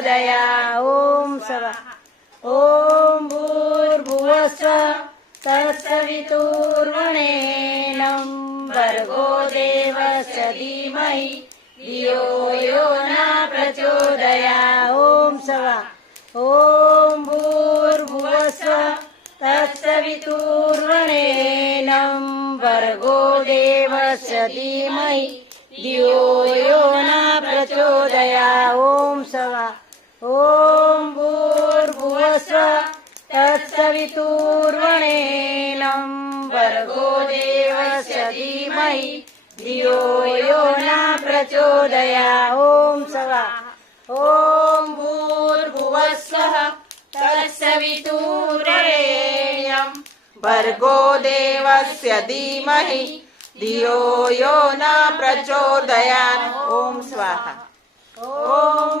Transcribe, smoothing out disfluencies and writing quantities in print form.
प्रचोदयात्। ॐ स्वाहा। ॐ भूर्भुवस्सुवः तत्सवितुर्वरेण्यं भर्गो देवस्य धीमहि धियो यो न प्रचोदयात्। ॐ स्वाहा। ॐ भूर्भुवस्सुवः तत्सवितुर्वरेण्यं भर्गो देवस्य धीमहि धियो यो न प्रचोदयात्। ॐ स्वाहा। ॐ भूर्भुवस्सुवः तत्सवितुर्वरेण्यं भर्गो देवस्य धीमहि धियो यो न प्रचोदयात्। ॐ स्वाहा। ॐ भूर्भुवस्सुवः तत्सवितुर्वरेण्यं भर्गो देवस्य धीमहि धियो यो न प्रचोदयात्। ॐ स्वाहा। ॐ